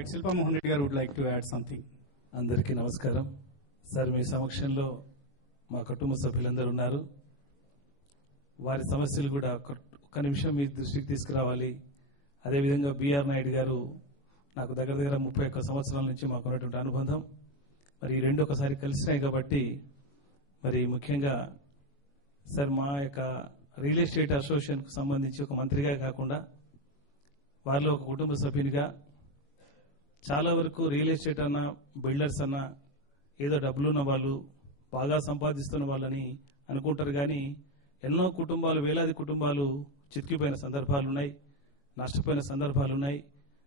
like Shilpa Mohan Reddy garu would like to add something. అందరికీ నమస్కారం sir. మీ సమక్షంలో మా కుటుంబ సభ్యులందరూ ఉన్నారు. వారి సమస్యలు కూడా ఒక్క నిమిషం మీ దృష్టికి తీసుకురావాలి. అదేవిధంగా బిఆర్ నాయుడు గారు నాకు దగ్గర 31 సంవత్సరాల నుంచి మాకు ఉన్నటువంటి అనుబంధం. మరి ఈ రెండు ఒకసారి కలిసినాయి కాబట్టి మరి ముఖ్యంగా సార్ మా యొక్క రియల్ ఎస్టేట్ అసోసియేషన్కు సంబంధించి ఒక మంత్రిగా కాకుండా వారిలో ఒక కుటుంబ సభ్యునిగా చాలా వరకు రియల్ ఎస్టేట్ అన్నా బిల్డర్స్ అన్నా ఏదో డబ్బులున్న వాళ్ళు బాగా సంపాదిస్తున్న వాళ్ళని అనుకుంటారు. కానీ ఎన్నో కుటుంబాలు, వేలాది కుటుంబాలు చితికిపోయిన సందర్భాలున్నాయి, నష్టపోయిన సందర్భాలున్నాయి.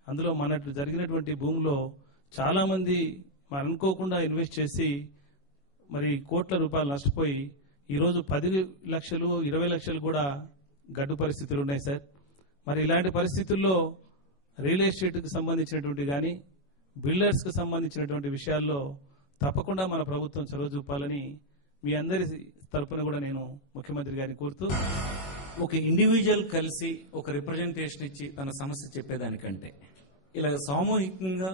అందులో మనకు జరిగినటువంటి భూమిలో చాలామంది మరి అనుకోకుండా ఇన్వెస్ట్ చేసి మరి కోట్ల రూపాయలు నష్టపోయి ఈరోజు 10 లక్షలు 20 లక్షలు కూడా గడ్డు పరిస్థితులు ఉన్నాయి సార్. మరి ఇలాంటి పరిస్థితుల్లో రియల్ ఎస్టేట్కి సంబంధించినటువంటి కానీ బిల్డర్స్కి సంబంధించినటువంటి విషయాల్లో తప్పకుండా మన ప్రభుత్వం చొరవ చూపాలని మీ అందరి తరఫున కూడా నేను ముఖ్యమంత్రి గారిని కోరుతూ, ఒక ఇండివిజువల్ కలిసి ఒక రిప్రజెంటేషన్ ఇచ్చి తన సమస్య చెప్పేదానికంటే ఇలా సామూహికంగా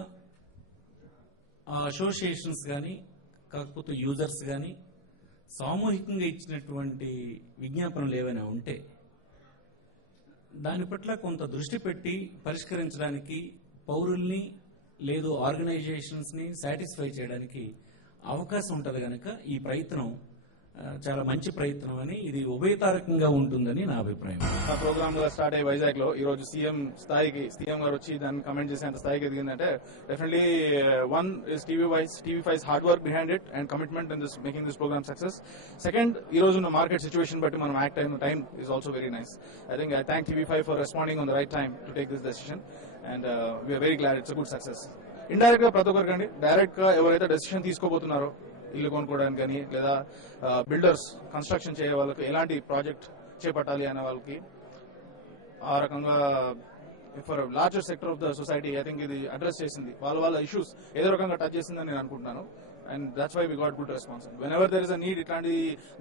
ఆ అసోసియేషన్స్ కానీ కాకపోతే యూజర్స్ కానీ సామూహికంగా ఇచ్చినటువంటి విజ్ఞాపనలు ఏవైనా ఉంటే దాని పట్ల కొంత దృష్టి పెట్టి పరిష్కరించడానికి పౌరుల్ని లేదు ఆర్గనైజేషన్స్ ని సాటిస్ఫై చేయడానికి అవకాశం ఉంటుంది కనుక ఈ ప్రయత్నం చాలా మంచి ప్రయత్నం అని, ఇది ఉభయతారకంగా ఉంటుందని నా అభిప్రాయం. ఆ ప్రోగ్రామ్ గా స్టార్ట్ అయ్యి వైజాగ్ లో ఈ రోజు సీఎం గారు వచ్చి దాన్ని కమెంట్ చేసేంత స్థాయికి ఎదిగిందంటే definitely one is TV five hard work behind it and commitment in this making this program success. Second, ఈ రోజు ఉన్న మార్కెట్ సిచ్యువేషన్ బట్టి మనం యాక్ట్ అయిన time is also very nice. I think I thank TV five for responding on the right time to take this decision and we are very glad it's a good success. Indirect గా ప్రతి ఒక్కరికండి, direct గా ఎవరైతే decision తీసుకోబోతున్నారో ఇల్లు కొనుక్కోవడానికి కానీ లేదా builders construction చేయ వాళ్ళకి ఎలాంటి ప్రాజెక్ట్ చేపట్టాలి అనే వాళ్ళకి ఆ రకంగా for larger sector of the society I think ఇది అడ్రస్ చేసింది, వాళ్ళ ఇష్యూస్ ఏదో రకంగా టచ్ చేసిందని నేను అనుకుంటున్నాను. And that's why we got good response. Whenever there is a need ఇట్లాంటి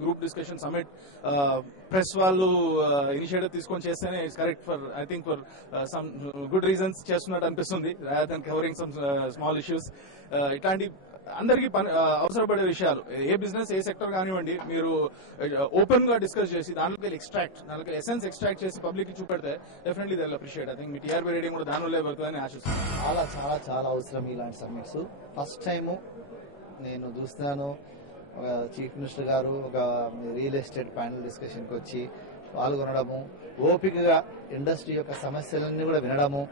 గ్రూప్ డిస్కషన్ సమిట్ ప్రెస్ వాళ్ళు ఇనిషియేటివ్ తీసుకొని చేస్తేనే it's correct for I think for some good reasons చేస్తున్నట్టు అనిపిస్తుంది rather than covering some small issues. ఇట్లాంటి అందరికీ అవసరపడే విషయాలు ఏ business ఏ sector కానివ్వండి మీరు ఓపెన్ గా డిస్కస్ చేసి దానిలోకి ఎసెన్స్ ఎక్స్ట్రాక్ట్ చేసి పబ్లిక్ కి చూపెడితే definitely they will appreciate. I think మీ టీఆర్పీ రేటింగ్ కూడా దానివల్లే పడుతుందని ఆశిస్తున్నాను. చాలా చాలా చాలా అవసరం ఇలాంటి సమ్మిట్స్. ఫస్ట్ టైము నేను చూస్తున్నాను చీఫ్ మినిస్టర్ గారు ఒక రియల్ ఎస్టేట్ ప్యానల్ డిస్కషన్కి వచ్చి పాల్గొనడము, ఓపికగా ఇండస్ట్రీ యొక్క సమస్యలన్నీ కూడా వినడము,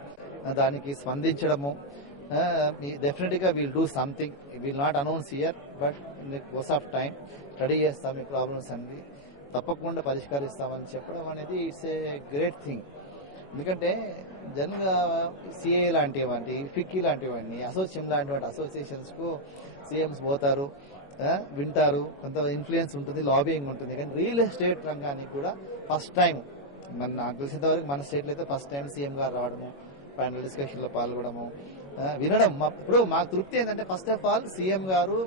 దానికి స్పందించడము. డెఫినెట్ గా will do something, will not announce here but in the course of time study చేస్తాం, ఈ ప్రాబ్లమ్స్ అన్ని తప్పకుండా పరిష్కరిస్తామని చెప్పడం అనేది ఇట్స్ ఏ గ్రేట్ థింగ్. ఎందుకంటే జనరల్గా సిఏ లాంటివంటి ఫిక్కీ లాంటివన్నీ లాంటివంటి అసోసియేషన్స్ కు సీఎంస్ పోతారు, వింటారు, కొంత ఇన్ఫ్లుయెన్స్ ఉంటుంది, లాబింగ్ ఉంటుంది. కానీ రియల్ ఎస్టేట్ రంగానికి కూడా ఫస్ట్ టైం నాకు తెలిసినంత వరకు మన స్టేట్లో అయితే ఫస్ట్ టైం సీఎం గారు రావడము, ప్యానల్ డిస్కషన్ లో పాల్గొనడము, వినడం. ఇప్పుడు మాకు తృప్తి ఏంటంటే ఫస్ట్ ఆఫ్ ఆల్ సీఎం గారు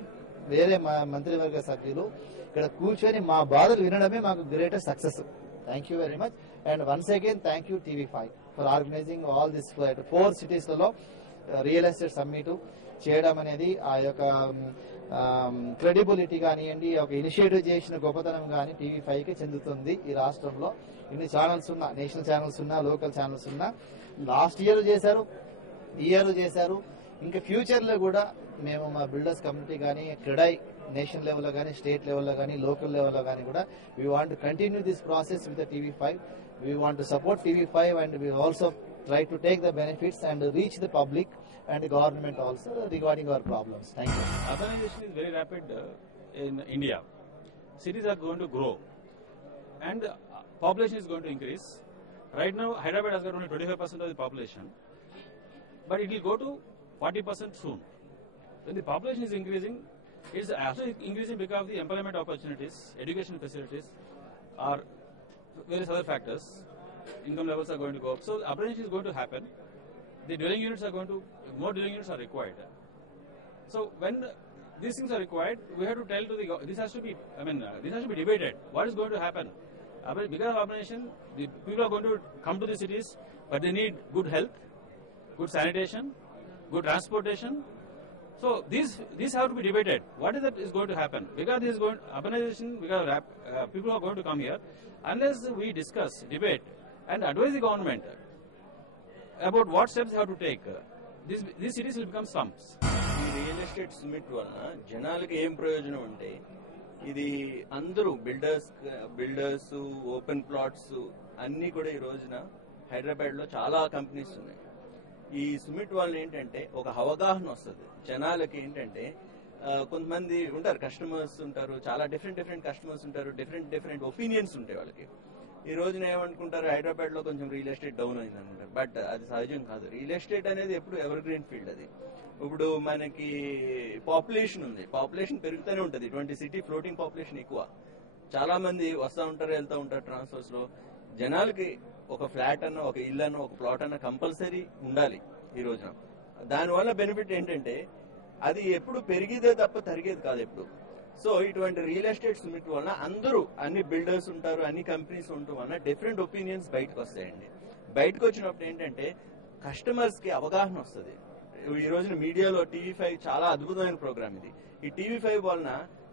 వేరే మంత్రివర్గ సభ్యులు ఇక్కడ కూర్చొని మా బాధలు వినడమే మాకు greatest success. Thank you very much and once again thank you TV five for organizing all this 4 cities లలో రియల్ ఎస్టేట్ సమ్మిట్ చేయడం అనేది ఆ యొక్క క్రెడిబిలిటీ కానివ్వండి, ఒక ఇనిషియేటివ్ చేసిన గొప్పతనం కానీ టీవీ5కి చెందుతుంది. ఈ రాష్ట్రంలో ఇన్ని ఛానల్స్ ఉన్నా, నేషనల్ ఛానల్స్ ఉన్నా, లోకల్ ఛానల్స్ ఉన్నా, లాస్ట్ ఇయర్ చేశారు, ఈ ఇయర్ చేశారు, ఇంకా ఫ్యూచర్ లో కూడా మేము మా బిల్డర్స్ కమ్యూనిటీ కానీ క్రెడై నేషనల్ లెవెల్లో కానీ స్టేట్ లెవెల్లో కానీ లోకల్ లెవెల్లో కానీ కూడా we want continue this process with TV5. We want to support TV5 and we also try to take the benefits and reach the public and the government also regarding our problems. Thank you. Urbanization is very rapid in India. Cities are going to grow and population is going to increase. Right now, Hyderabad has got only 25% of the population, but it will go to 40% soon. When the population is increasing, it's also increasing because of the employment opportunities, education facilities, or various other factors. Income levels are going to go up. So urbanization is going to happen. The dwelling units are going to, more dwelling units are required. So when these things are required, we have to tell to the, this has to be, this has to be debated. What is going to happen? Because of urbanization, the people are going to come to the cities, but they need good health, good sanitation, good transportation. So these have to be debated. What is that is going to happen? Because this is going urbanization. Because people are going to come here. Unless we discuss, debate, and advise the government about what steps they have to take, these cities will become slums. ఈ real estate సుమిట్ వలన జనాలకి ఏం ప్రయోజనం అంటే ఇది అందరూ builders open plots అన్ని కూడా ఈ రోజున హైదరాబాద్ లో చాలా కంపెనీస్ ఉన్నాయి. ఈ సుమిట్ వల్ల ఏంటంటే ఒక అవగాహన వస్తుంది జనాలకి. ఏంటంటే కొంతమంది ఉంటారు, కస్టమర్స్ ఉంటారు, చాలా డిఫరెంట్ కస్టమర్స్ ఉంటారు, డిఫరెంట్ ఒపీనియన్స్ ఉంటాయి వాళ్ళకి. ఈ రోజున ఏమనుకుంటారు, హైదరాబాద్ లో కొంచెం రియల్ ఎస్టేట్ డౌన్ అయింది అనుకుంటారు. బట్ అది సహజం కాదు. రియల్ ఎస్టేట్ అనేది ఎప్పుడు ఎవర్ గ్రీన్ ఫీల్డ్. అది ఇప్పుడు మనకి పాపులేషన్ ఉంది, పాపులేషన్ పెరుగుతూనే ఉంటుంది. ఇటువంటి సిటీ ఫ్లోటింగ్ పాపులేషన్ ఎక్కువ. చాలా మంది వస్తూ ఉంటారు, వెళ్తూ ఉంటారు ట్రాన్స్ఫర్స్ లో. జనాలకి ఒక ఫ్లాట్ అన్న, ఒక ఇల్లు అన్న, ఒక ప్లాట్ అన్న కంపల్సరీ ఉండాలి ఈ రోజున. దానివల్ల బెనిఫిట్ ఏంటంటే అది ఎప్పుడు పెరిగేదే తప్ప తరిగేది కాదు ఎప్పుడు. సో ఇటువంటి రియల్ ఎస్టేట్ సుమిట్ వలన అందరూ, అన్ని బిల్డర్స్ ఉంటారు, అన్ని కంపెనీస్ ఉండటం వలన డిఫరెంట్ ఒపీనియన్స్ బయటకు వస్తాయండి. బయటకు వచ్చినప్పుడు ఏంటంటే కస్టమర్స్ కి అవగాహన వస్తుంది. ఈ రోజున మీడియాలో TV5 చాలా అద్భుతమైన ప్రోగ్రామ్ ఇది. ఈ TV5 వలన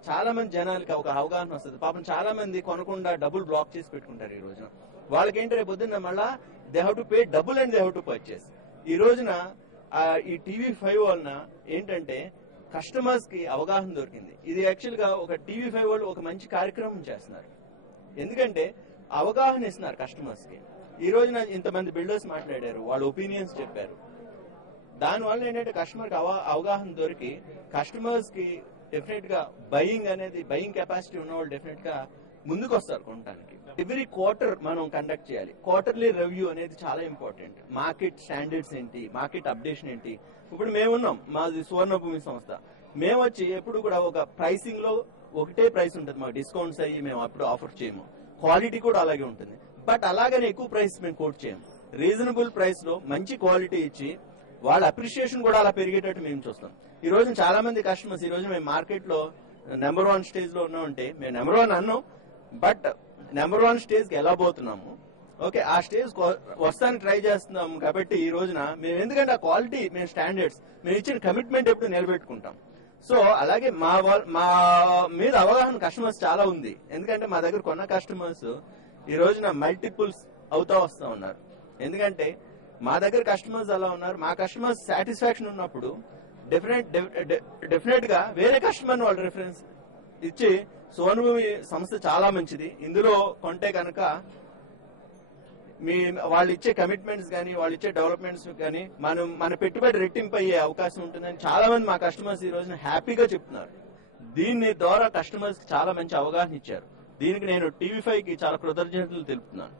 చాలా మంది జనాలకి ఒక అవగాహన వస్తుంది. పాపం చాలా మంది కొనకుండా డబ్బులు బ్లాక్ చేసి పెట్టుకుంటారు. ఈ రోజున వాళ్ళకి ఏంటంటే పొద్దున్న మళ్ళా they have to pay double and they have to purchase. ఈ రోజున ఈ TV5 వలన ఏంటంటే కస్టమర్స్ కి అవగాహన దొరికింది. ఇది యాక్చువల్ గా ఒక TV5 వాళ్ళు ఒక మంచి కార్యక్రమం చేస్తున్నారు. ఎందుకంటే అవగాహన ఇస్తున్నారు కస్టమర్స్ కి. ఈ రోజున ఇంతమంది బిల్డర్స్ మాట్లాడారు, వాళ్ళ ఒపీనియన్స్ చెప్పారు. దానివల్ల ఏంటంటే కస్టమర్ కి అవగాహన దొరికి కస్టమర్స్ కి డెఫినెట్ గా బయింగ్ కెపాసిటీ ఉన్న వాళ్ళు డెఫినెట్ గా ముందుకు వస్తారు కొనడానికి. ఎవ్రీ క్వార్టర్ మనం కండక్ట్ చేయాలి. క్వార్టర్లీ రివ్యూ అనేది చాలా ఇంపార్టెంట్. మార్కెట్ స్టాండర్డ్స్ ఏంటి, మార్కెట్ అప్డేషన్ ఏంటి. ఇప్పుడు మేమున్నాం, మాది సువర్ణభూమి సంస్థ. మేము వచ్చి ఎప్పుడు కూడా ఒక ప్రైసింగ్ లో ఒకటే ప్రైస్ ఉంటుంది. మాకు డిస్కౌంట్స్ అయ్యి మేము అప్పుడు ఆఫర్ చేయము. క్వాలిటీ కూడా అలాగే ఉంటుంది. బట్ అలాగనే ఎక్కువ ప్రైస్ మేము కోట్ చేయము. రీజనబుల్ ప్రైస్ లో మంచి క్వాలిటీ ఇచ్చి వాళ్ళ అప్రిషియేషన్ కూడా అలా పెరిగేటట్టు మేము చూస్తాం. ఈ రోజు చాలా మంది కస్టమర్స్, ఈ రోజు మేము మార్కెట్ లో నెంబర్ 1 స్టేజ్ లో ఉన్నామంటే, మేము నెంబర్ 1 అన్నాం, బట్ నెంబర్ 1 స్టేజ్ కి ఎలా పోతున్నాము, ఓకే ఆ స్టేజ్ వస్తానికి ట్రై చేస్తున్నాము. కాబట్టి ఈ రోజున మేము ఎందుకంటే ఆ క్వాలిటీ, మేము స్టాండర్డ్స్, మేము ఇచ్చిన కమిట్మెంట్ ఎప్పుడు నిలబెట్టుకుంటాం. సో అలాగే మా మీద అవగాహన కస్టమర్స్ చాలా ఉంది. ఎందుకంటే మా దగ్గర కొన్న కస్టమర్స్ ఈ రోజున మల్టిపుల్స్ అవుతా వస్తా ఉన్నారు. ఎందుకంటే మా దగ్గర కస్టమర్స్ అలా ఉన్నారు. మా కస్టమర్స్ సాటిస్ఫాక్షన్ ఉన్నప్పుడు డెఫినెట్ గా వేరే కస్టమర్ వాళ్ళు రిఫరెన్స్ ఇచ్చి సువర్ణభూమి సంస్థ చాలా మంచిది, ఇందులో కొంటే కనుక వాళ్ళు ఇచ్చే కమిట్మెంట్స్ కానీ, వాళ్ళు ఇచ్చే డెవలప్మెంట్స్ కానీ మన పెట్టుబడి రెట్టింపు అయ్యే అవకాశం ఉంటుందని చాలా మంది మా కస్టమర్స్ ఈ రోజున హ్యాపీగా చెప్తున్నారు. దీని ద్వారా కస్టమర్స్ కి చాలా మంచి అవగాహన ఇచ్చారు. దీనికి నేను TV5 కి చాలా కృతజ్ఞతలు తెలుపుతున్నాను.